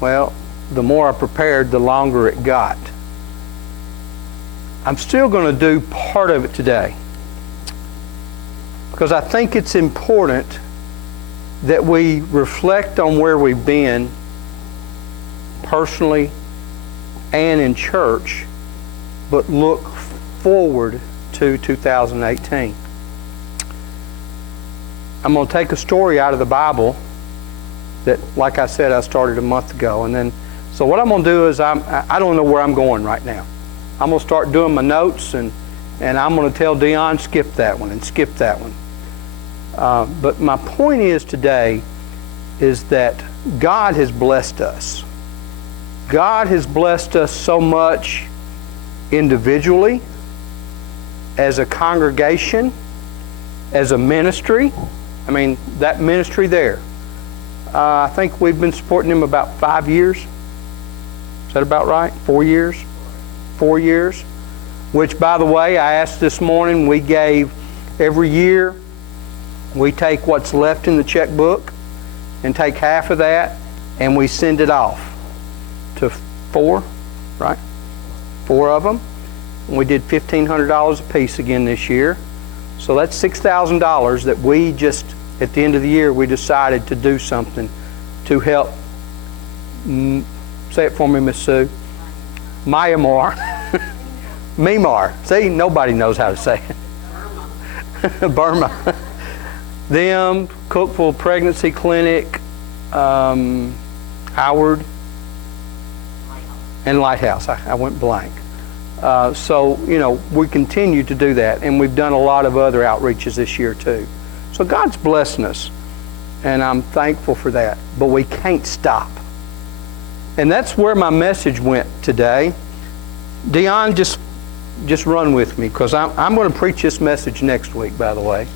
Well, the more I prepared, the longer it got. I'm still going to do part of it today because I think it's important that we reflect on where we've been personally and in church, but look forward to 2018. I'm going to take a story out of the Bible that, like I said, I started a month ago. And then, so what I'm going to do is I don't know where I'm going right now. I'm going to start doing my notes, and I'm going to tell Dion, skip that one and skip that one. But my point is today is that God has blessed us. God has blessed us so much individually, as a congregation, as a ministry. I mean, that ministry there. I think we've been supporting them about 5 years. Is that about right? 4 years? 4 years. Which, by the way, I asked this morning, we gave every year, we take what's left in the checkbook and take half of that and we send it off to 4, right? 4 of them. And we did $1,500 a piece again this year. So that's $6,000 that we just, at the end of the year, we decided to do something to help, say it for me, Miss Sue. Myanmar. Myanmar. See, nobody knows how to say it. Burma. Them, Cookville Pregnancy Clinic, Howard, and Lighthouse. I went blank. So, you know, we continue to do that, and we've done a lot of other outreaches this year too. So God's blessing us, and I'm thankful for that. But we can't stop. And that's where my message went today. Dion, just run with me, because I'm going to preach this message next week, by the way.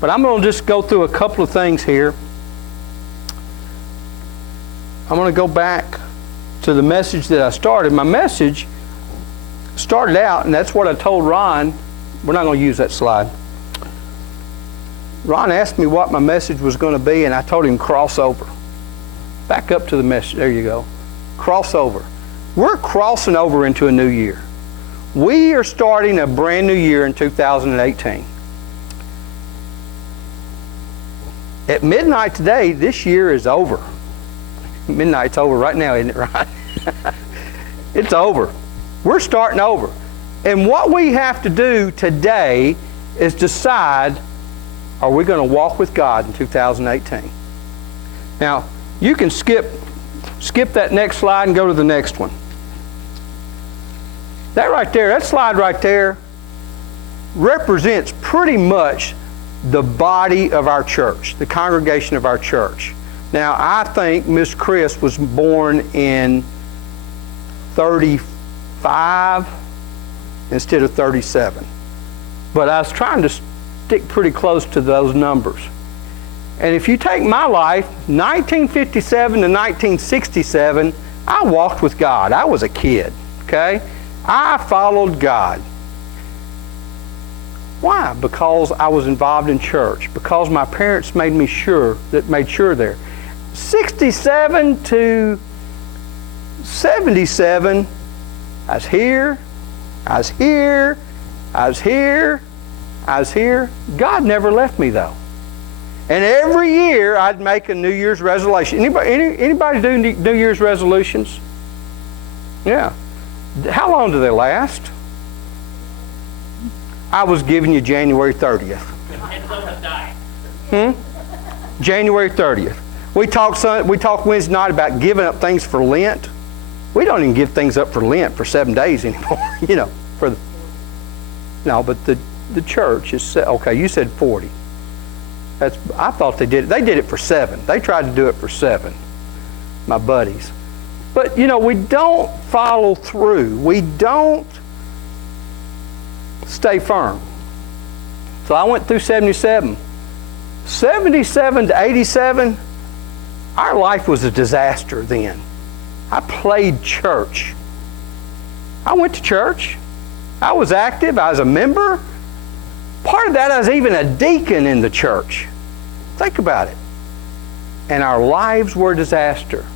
But I'm going to just go through a couple of things here. I'm going to go back to the message that I started. My message started out, and that's what I told Ron. We're not going to use that slide. Ron asked me what my message was going to be, and I told him crossover. Back up to the message. There you go. Crossover. We're crossing over into a new year. We are starting a brand new year in 2018. At midnight today, this year is over. Midnight's over right now, isn't it, right? It's over. We're starting over. And what we have to do today is decide, are we going to walk with God in 2018? Now, you can skip that next slide and go to the next one. That right there, that slide right there, represents pretty much the body of our church, the congregation of our church. Now, I think Miss Chris was born in 35 instead of 37. But I was trying to stick pretty close to those numbers. And if you take my life, 1957 to 1967, I walked with God. I was a kid, okay? I followed God. Why? Because I was involved in church. Because my parents made sure there. 67 to 77, I was here, I was here, I was here, I was here. God never left me though. And every year I'd make a New Year's resolution. Anybody do New Year's resolutions? Yeah. How long do they last? I was giving you January 30th. January 30th. We talked Wednesday night about giving up things for Lent. We don't even give things up for Lent for 7 days anymore. You know, but the church is okay. You said 40. I thought they did it. They did it for 7. They tried to do it for 7. My buddies. But you know, we don't follow through. We don't stay firm. So I went through 77. 77 to 87, our life was a disaster then. I played church. I went to church. I was active. I was a member. Part of that, I was even a deacon in the church. Think about it. And our lives were a disaster.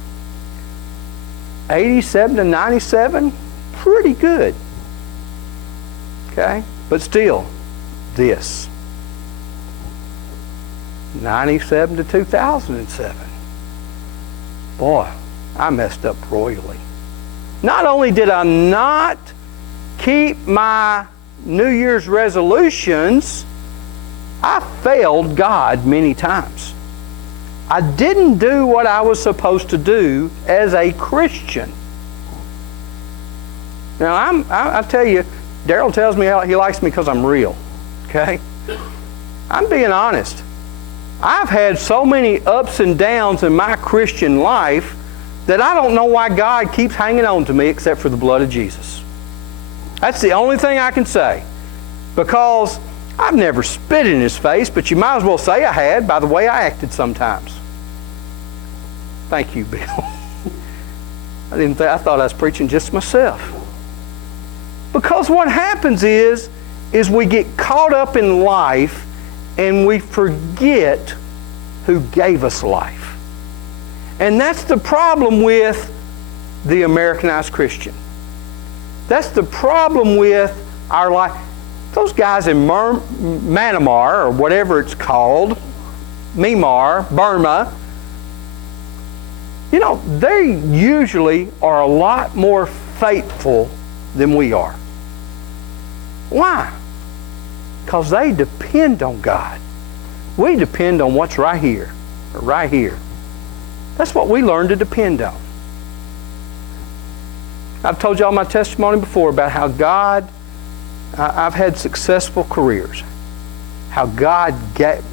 87 to 97, pretty good. Okay? But still, this. 97 to 2007. Boy, I messed up royally. Not only did I not keep my New Year's resolutions, I failed God many times. I didn't do what I was supposed to do as a Christian. Now, I tell you, Daryl tells me he likes me because I'm real. Okay? I'm being honest. I've had so many ups and downs in my Christian life that I don't know why God keeps hanging on to me except for the blood of Jesus. That's the only thing I can say. Because I've never spit in His face, but you might as well say I had by the way I acted sometimes. Thank you, Bill. I thought I was preaching just myself. Because what happens is we get caught up in life and we forget who gave us life. And that's the problem with the Americanized Christian. That's the problem with our life. Those guys in Myanmar, or whatever it's called, Myanmar, Burma, you know, they usually are a lot more faithful than we are. Why? Because they depend on God. We depend on what's right here, or right here. That's what we learn to depend on. I've told y'all my testimony before about how God, I've had successful careers. How God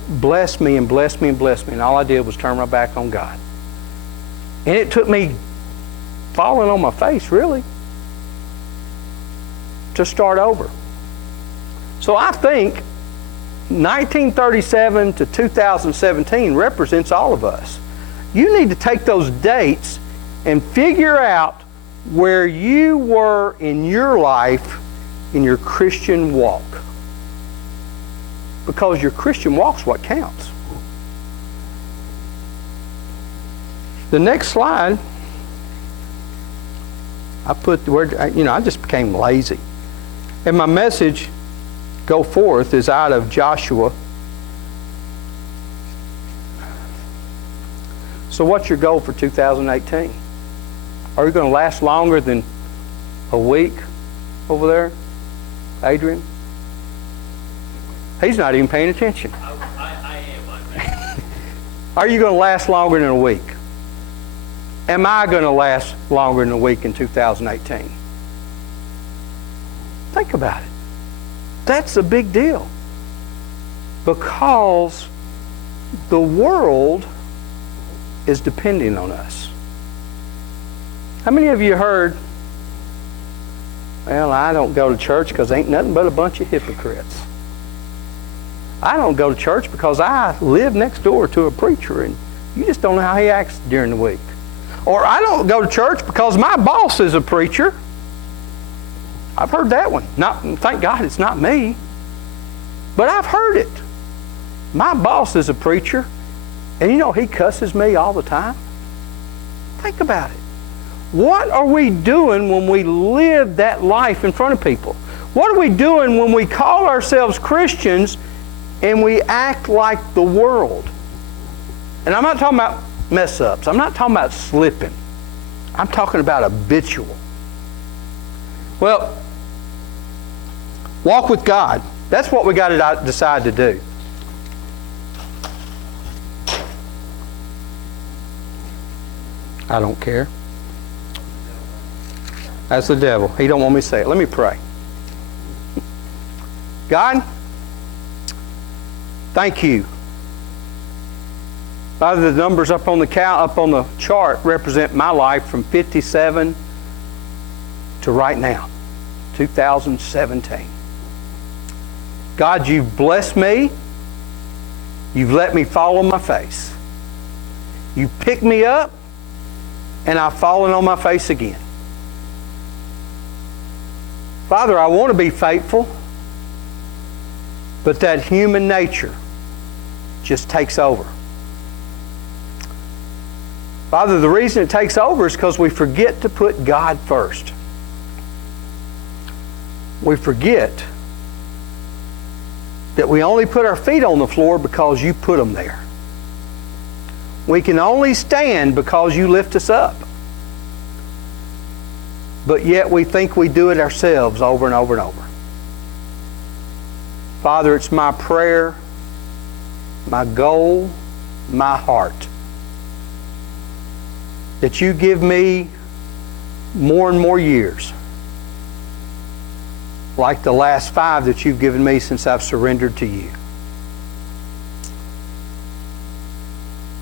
blessed me and blessed me and blessed me, and all I did was turn my back on God. And it took me falling on my face, really, to start over. So I think 1937 to 2017 represents all of us. You need to take those dates and figure out where you were in your life in your Christian walk. Because your Christian walk's what counts. The next slide, I put the word, I just became lazy. And my message, go forth, is out of Joshua. So what's your goal for 2018? Are you going to last longer than a week over there, Adrian? He's not even paying attention. I am. Are you going to last longer than a week? Am I going to last longer than a week in 2018? Think about it. That's a big deal. Because the world is depending on us. How many of you heard, well, I don't go to church because ain't nothing but a bunch of hypocrites. I don't go to church because I live next door to a preacher and you just don't know how he acts during the week. Or I don't go to church because my boss is a preacher. I've heard that one. Thank God it's not me. But I've heard it. My boss is a preacher, and you know he cusses me all the time. Think about it. What are we doing when we live that life in front of people? What are we doing when we call ourselves Christians and we act like the world? And I'm not talking about mess-ups. I'm not talking about slipping. I'm talking about habitual. Well, walk with God. That's what we got to decide to do. I don't care. That's the devil. He don't want me to say it. Let me pray. God, thank you. Father, the numbers up on the chart represent my life from 57 to right now, 2017. God, you've blessed me. You've let me fall on my face. You picked me up, and I've fallen on my face again. Father, I want to be faithful, but that human nature just takes over. Father, the reason it takes over is because we forget to put God first. We forget that we only put our feet on the floor because you put them there. We can only stand because you lift us up. But yet we think we do it ourselves over and over and over. Father, it's my prayer, my goal, my heart, that you give me more and more years, like the last 5 that you've given me since I've surrendered to you.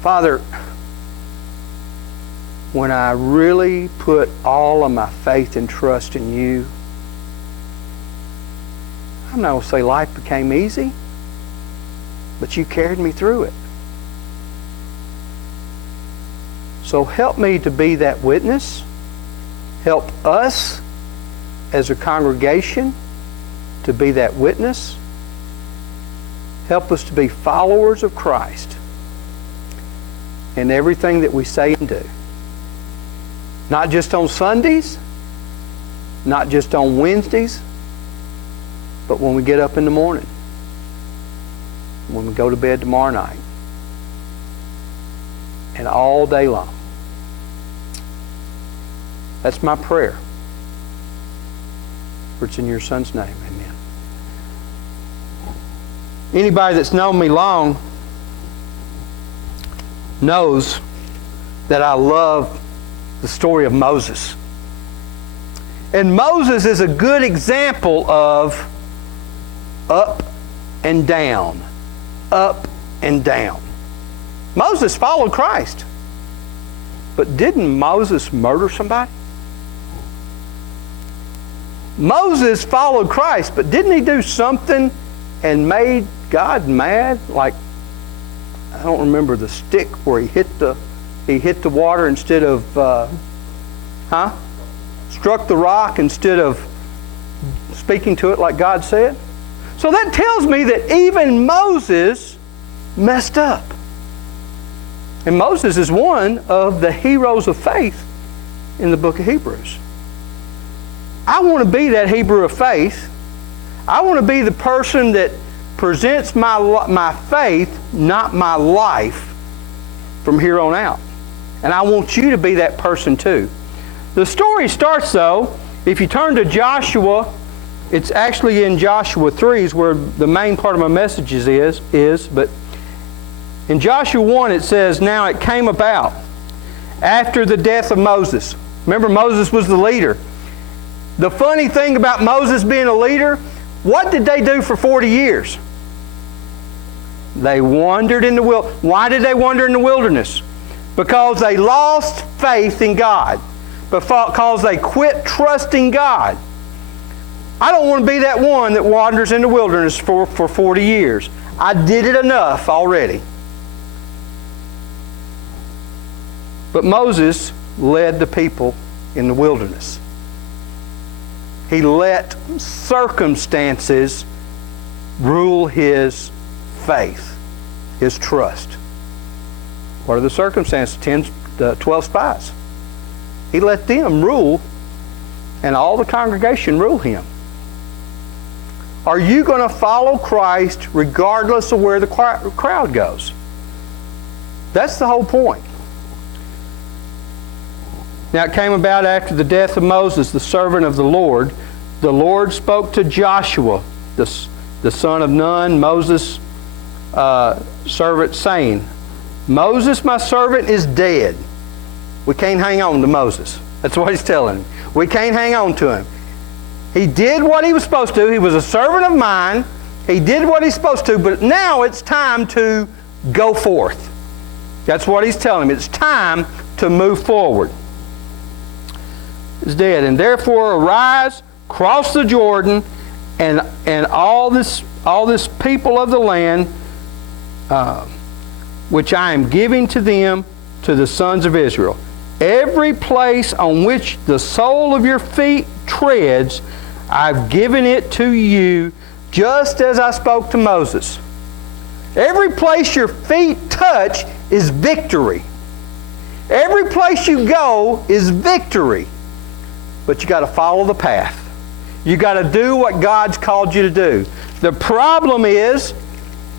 Father, when I really put all of my faith and trust in you, I'm not going to say life became easy, but you carried me through it. So help me to be that witness. Help us as a congregation to be that witness. Help us to be followers of Christ in everything that we say and do. Not just on Sundays, not just on Wednesdays, but when we get up in the morning, when we go to bed tomorrow night, and all day long. That's my prayer. For it's in your Son's name. Amen. Anybody that's known me long knows that I love the story of Moses. And Moses is a good example of up and down, up and down. Moses followed Christ. But didn't Moses murder somebody? Moses followed Christ, but didn't he do something and made God mad? Like, I don't remember the stick where he hit the water instead of, struck the rock instead of speaking to it like God said. So that tells me that even Moses messed up. And Moses is one of the heroes of faith in the book of Hebrews. I want to be that Hebrew of faith. I want to be the person that presents my faith, not my life, from here on out. And I want you to be that person too. The story starts, though, if you turn to Joshua, it's actually in Joshua 3 is where the main part of my message is, but in Joshua 1 it says, "Now it came about after the death of Moses." Remember, Moses was the leader. The funny thing about Moses being a leader, what did they do for 40 years? They wandered in the wilderness. Why did they wander in the wilderness? Because they lost faith in God. Because they quit trusting God. I don't want to be that one that wanders in the wilderness for 40 years. I did it enough already. But Moses led the people in the wilderness. He let circumstances rule his faith, his trust. What are the circumstances? 12 spies. He let them rule, and all the congregation rule him. Are you going to follow Christ regardless of where the crowd goes? That's the whole point. Now it came about after the death of Moses, the servant of the Lord spoke to Joshua, the son of Nun, Moses' servant, saying, "Moses, my servant, is dead." We can't hang on to Moses. That's what he's telling him. We can't hang on to him. He did what he was supposed to. He was a servant of mine. He did what he's supposed to, but now it's time to go forth. That's what he's telling him. It's time to move forward. Is dead, and therefore arise, cross the Jordan, and all this people of the land, which I am giving to them, to the sons of Israel. Every place on which the sole of your feet treads, I've given it to you, just as I spoke to Moses. Every place your feet touch is victory. Every place you go is victory. But you got to follow the path. You got to do what God's called you to do. The problem is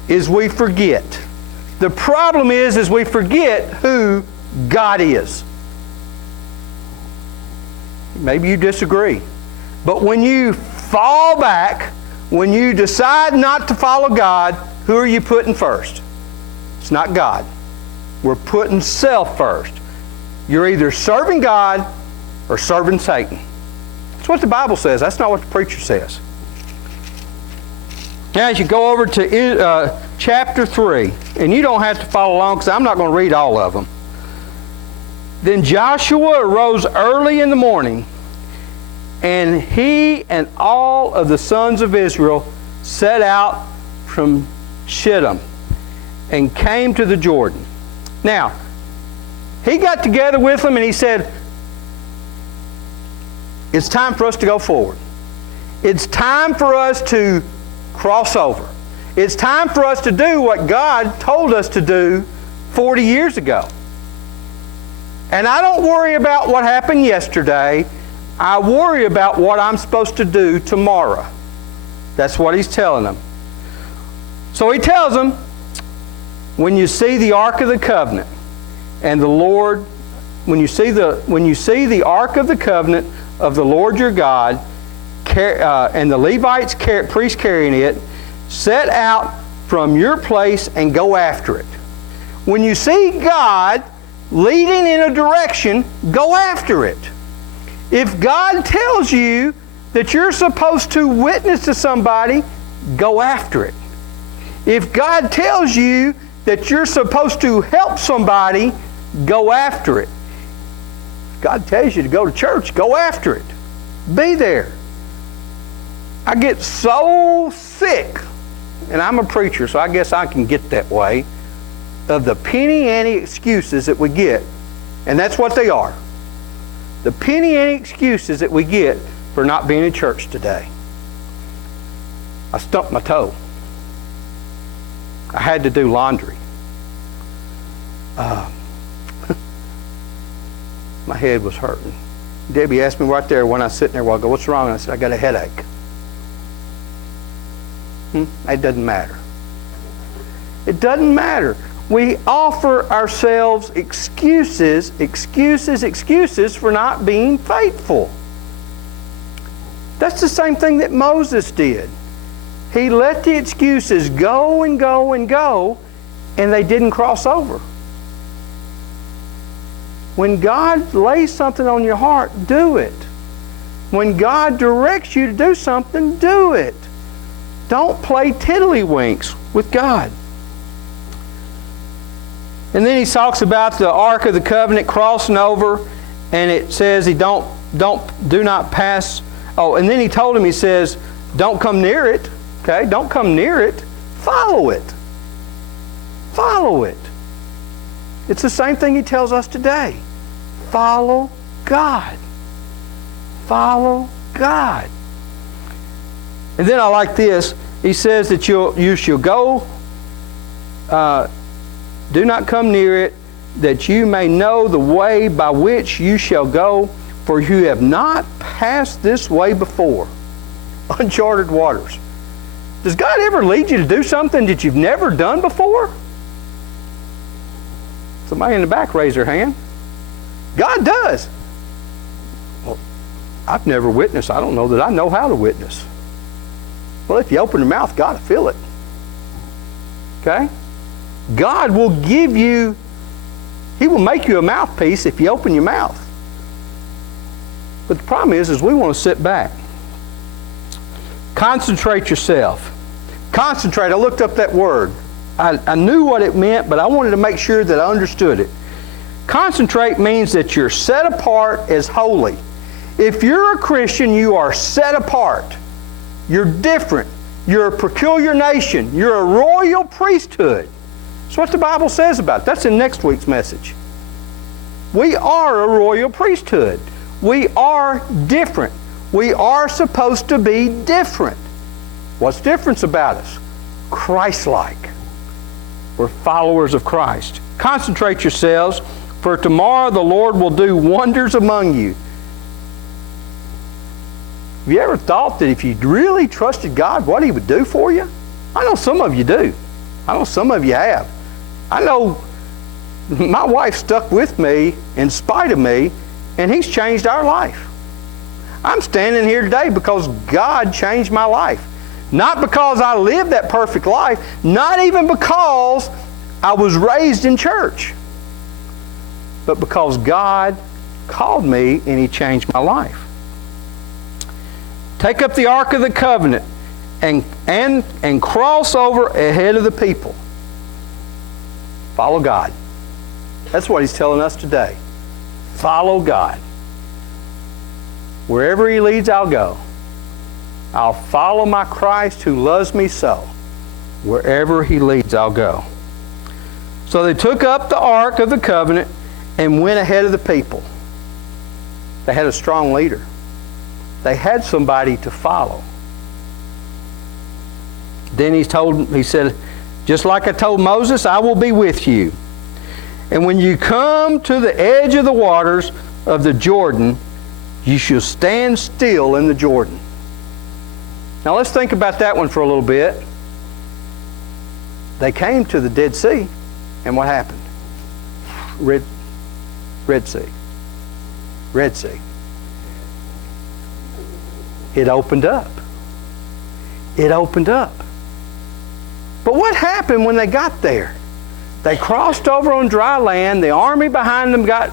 we forget. The problem is we forget who God is. Maybe you disagree. But when you fall back, when you decide not to follow God, who are you putting first? It's not God. We're putting self first. You're either serving God or serving Satan. That's what the Bible says. That's not what the preacher says. Now, as you go over to chapter 3, and you don't have to follow along because I'm not going to read all of them. Then Joshua arose early in the morning, and he and all of the sons of Israel set out from Shittim and came to the Jordan. Now, he got together with them and he said, it's time for us to go forward. It's time for us to cross over. It's time for us to do what God told us to do 40 years ago. And I don't worry about what happened yesterday. I worry about what I'm supposed to do tomorrow. That's what he's telling them. So he tells them, when you see the Ark of the Covenant, and the Lord, when you see the Ark of the Covenant of the Lord your God, and the Levites, priests carrying it, set out from your place and go after it. When you see God leading in a direction, go after it. If God tells you that you're supposed to witness to somebody, go after it. If God tells you that you're supposed to help somebody, go after it. If God tells you to go to church, go after it. Be there. I get so sick, and I'm a preacher, so I guess I can get that way, of the penny ante excuses that we get, and that's what they are. The penny ante excuses that we get for not being in church today. I stumped my toe. I had to do laundry. My head was hurting. Debbie asked me right there when I was sitting there a while ago, what's wrong? And I said, I got a headache. It doesn't matter. It doesn't matter. We offer ourselves excuses for not being faithful. That's the same thing that Moses did. He let the excuses go and go and go, and they didn't cross over. When God lays something on your heart, do it. When God directs you to do something, do it. Don't play tiddlywinks with God. And then he talks about the Ark of the Covenant crossing over, and it says do not pass. Oh, and then he told him, he says, don't come near it. Okay, don't come near it. Follow it. Follow it. It's the same thing he tells us today. Follow God. Follow God. And then I like this. He says that you shall go, do not come near it, that you may know the way by which you shall go, for you have not passed this way before. Uncharted waters. Does God ever lead you to do something that you've never done before? Somebody in the back raise their hand. God does. Well, I've never witnessed. I don't know that I know how to witness. Well, if you open your mouth, God will fill it. Okay? God will give you, He will make you a mouthpiece if you open your mouth. But the problem is we want to sit back. Concentrate yourself. Concentrate. I looked up that word. I knew what it meant, but I wanted to make sure that I understood it. Concentrate means that you're set apart as holy. If you're a Christian, you are set apart. You're different. You're a peculiar nation. You're a royal priesthood. That's what the Bible says about it. That's in next week's message. We are a royal priesthood. We are different. We are supposed to be different. What's the difference about us? Christ-like. We're followers of Christ. Concentrate yourselves For tomorrow the Lord will do wonders among you. Have you ever thought that if you really trusted God, what He would do for you? I know some of you do. I know some of you have. I know my wife stuck with me in spite of me, and He's changed our life. I'm standing here today because God changed my life. Not because I lived that perfect life, not even because I was raised in church, but because God called me and He changed my life. Take up the Ark of the Covenant and cross over ahead of the people. Follow God. That's what He's telling us today. Follow God. Wherever He leads, I'll go. I'll follow my Christ who loves me so. Wherever He leads, I'll go. So they took up the Ark of the Covenant and went ahead of the people. They had a strong leader. They had somebody to follow. Then he said, just like I told Moses, I will be with you. And when you come to the edge of the waters of the Jordan, you shall stand still in the Jordan. Now let's think about that one for a little bit. They came to the Dead Sea, and what happened? Red Sea. Red Sea. It opened up. It opened up. But what happened when they got there? They crossed over on dry land. The army behind them got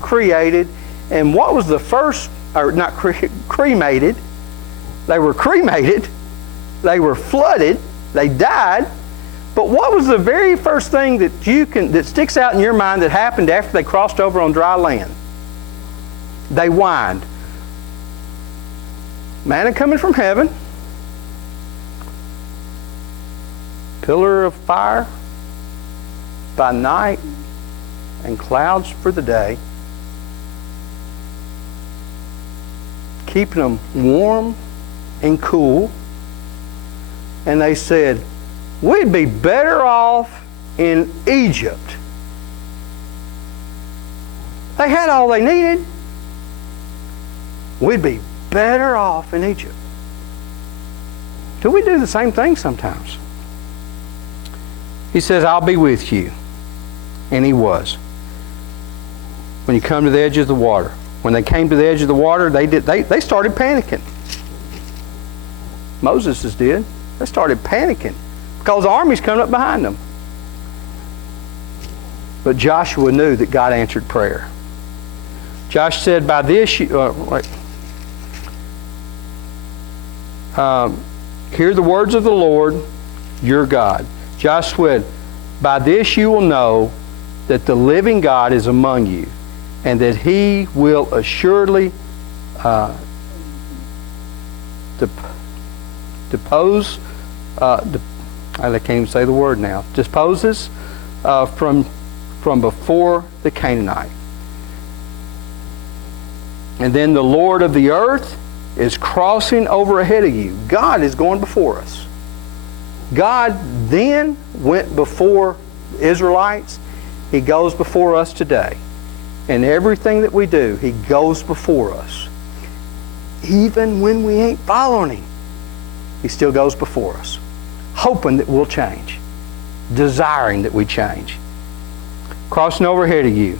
created. And what was the first, or not cremated? They were cremated. They were flooded. They died. But what was the very first thing that sticks out in your mind that happened after they crossed over on dry land? They whined. Manna coming from heaven. Pillar of fire by night and clouds for the day. Keeping them warm and cool. And they said, we'd be better off in Egypt. They had all they needed. We'd be better off in Egypt. Do we do the same thing sometimes? He says, I'll be with you. And He was. When you come to the edge of the water. When they came to the edge of the water, they started panicking. Moses did. They started panicking because the army's coming up behind them. But Joshua knew that God answered prayer. Josh said, by this hear the words of the Lord, your God. Josh said, by this you will know that the living God is among you, and that He will assuredly disposes from before the Canaanite. And then the Lord of the earth is crossing over ahead of you. God is going before us. God then went before the Israelites. He goes before us today. And everything that we do, He goes before us. Even when we ain't following Him, He still goes before us, hoping that we'll change, desiring that we change. Crossing over ahead of you.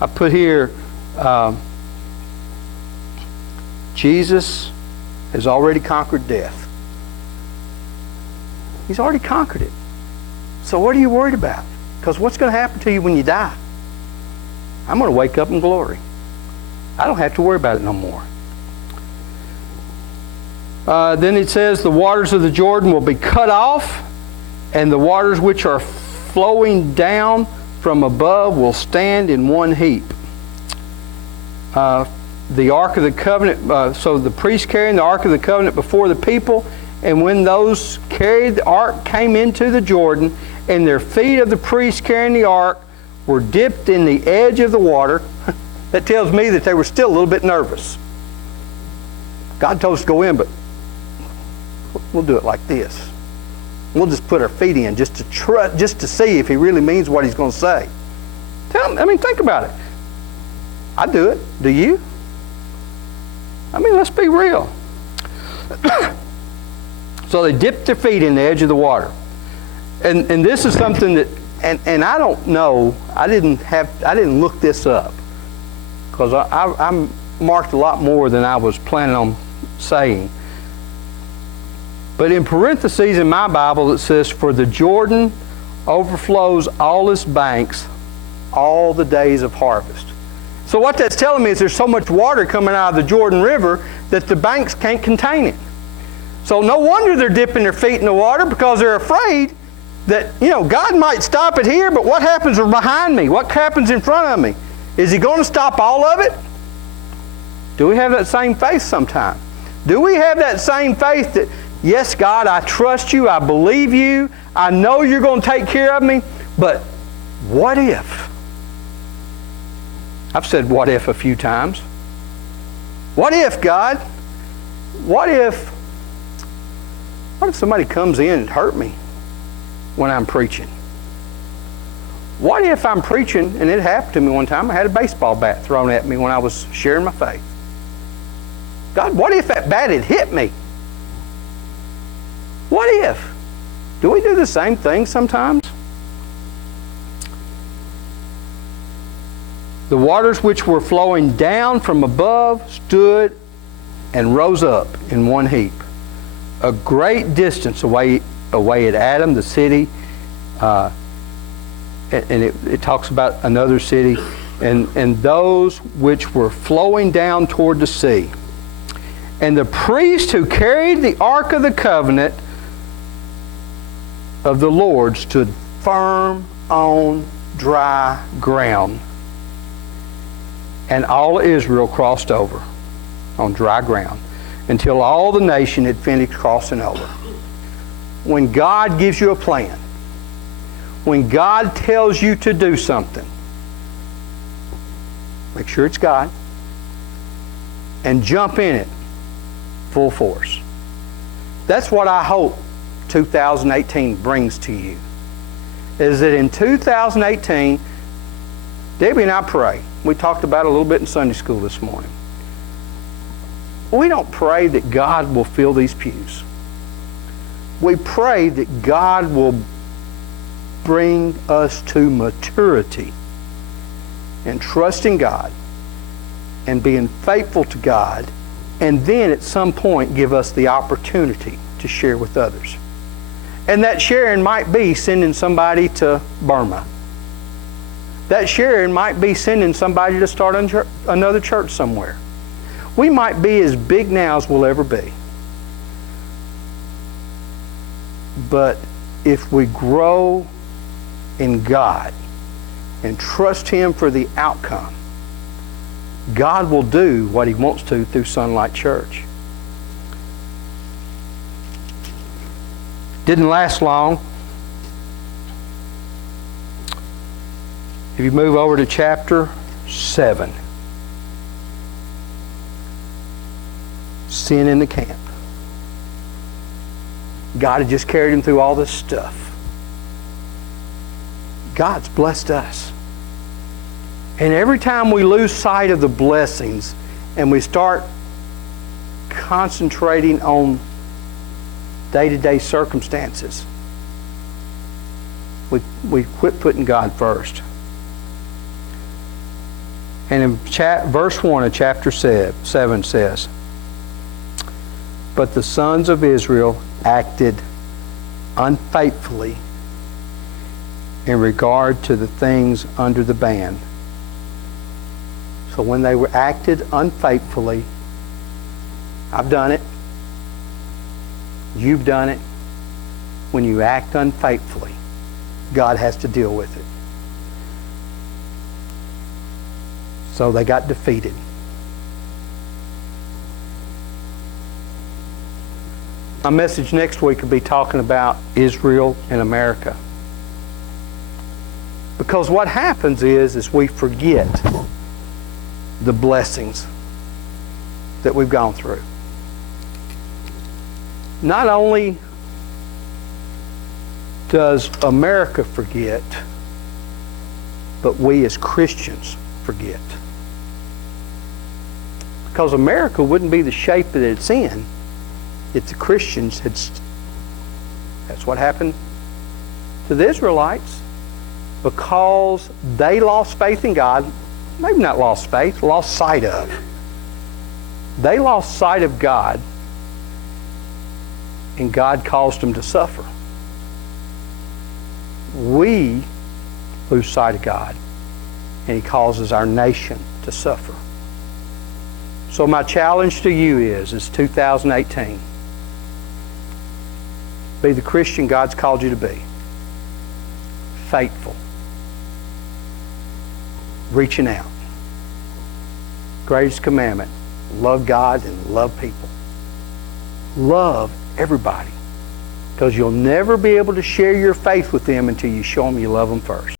I put here, Jesus has already conquered death. He's already conquered it. So what are you worried about? Because what's going to happen to you when you die? I'm going to wake up in glory. I don't have to worry about it no more. Then it says the waters of the Jordan will be cut off, and the waters which are flowing down from above will stand in one heap. The Ark of the Covenant, so the priests carrying the Ark of the Covenant before the people, and when those carried the Ark came into the Jordan, and their feet of the priests carrying the Ark were dipped in the edge of the water, that tells me that they were still a little bit nervous. God told us to go in, but we'll do it like this. We'll just put our feet in just to see if He really means what He's going to say. Think about it. I do it. Do you? Let's be real. So they dipped their feet in the edge of the water. And this is something that, and I don't know, I didn't look this up. Because I marked a lot more than I was planning on saying. But in parentheses in my Bible it says, for the Jordan overflows all its banks all the days of harvest. So what that's telling me is there's so much water coming out of the Jordan River that the banks can't contain it. So no wonder they're dipping their feet in the water, because they're afraid that, God might stop it here, but what happens behind me? What happens in front of me? Is He going to stop all of it? Do we have that same faith sometime? Do we have that same faith that, yes, God, I trust You, I believe You, I know You're going to take care of me, but what if? I've said what if a few times. What if, God? What if somebody comes in and hurt me when I'm preaching? What if I'm preaching, and it happened to me one time, I had a baseball bat thrown at me when I was sharing my faith. God, what if that bat had hit me? What if? Do we do the same thing sometimes? The waters which were flowing down from above stood and rose up in one heap, a great distance away at Adam, the city, and it talks about another city, and those which were flowing down toward the sea. And the priest who carried the ark of the covenant of the Lord stood firm on dry ground. And all Israel crossed over on dry ground until all the nation had finished crossing over. When God gives you a plan, when God tells you to do something, make sure it's God, and jump in it full force. That's what I hope 2018 brings to you. Is that in 2018, Debbie and I pray. We talked about it a little bit in Sunday school this morning. We don't pray that God will fill these pews. We pray that God will bring us to maturity and trusting God and being faithful to God, and then at some point give us the opportunity to share with others. And that sharing might be sending somebody to Burma. That sharing might be sending somebody to start another church somewhere. We might be as big now as we'll ever be. But if we grow in God and trust Him for the outcome, God will do what He wants to through SonLight Church. Didn't last long. If you move over to chapter 7, sin in the camp. God had just carried him through all this stuff. God's blessed us. And every time we lose sight of the blessings and we start concentrating on day-to-day circumstances, we quit putting God first. And in verse 1 of chapter 7 says, "But the sons of Israel acted unfaithfully in regard to the things under the ban." So when they were acted unfaithfully, I've done it. You've done it. When you act unfaithfully, God has to deal with it. So they got defeated. My message next week will be talking about Israel and America. Because what happens is we forget the blessings that we've gone through. Not only does America forget, but we as Christians forget. Because America wouldn't be the shape that it's in if the Christians had... That's what happened to the Israelites. Because they lost faith in God, maybe not lost faith, lost sight of. They lost sight of God, and God caused them to suffer. We lose sight of God, and He causes our nation to suffer. So my challenge to you is 2018. Be the Christian God's called you to be. Faithful. Reaching out. Greatest commandment, love God and love people. Love everybody. Because you'll never be able to share your faith with them until you show them you love them first.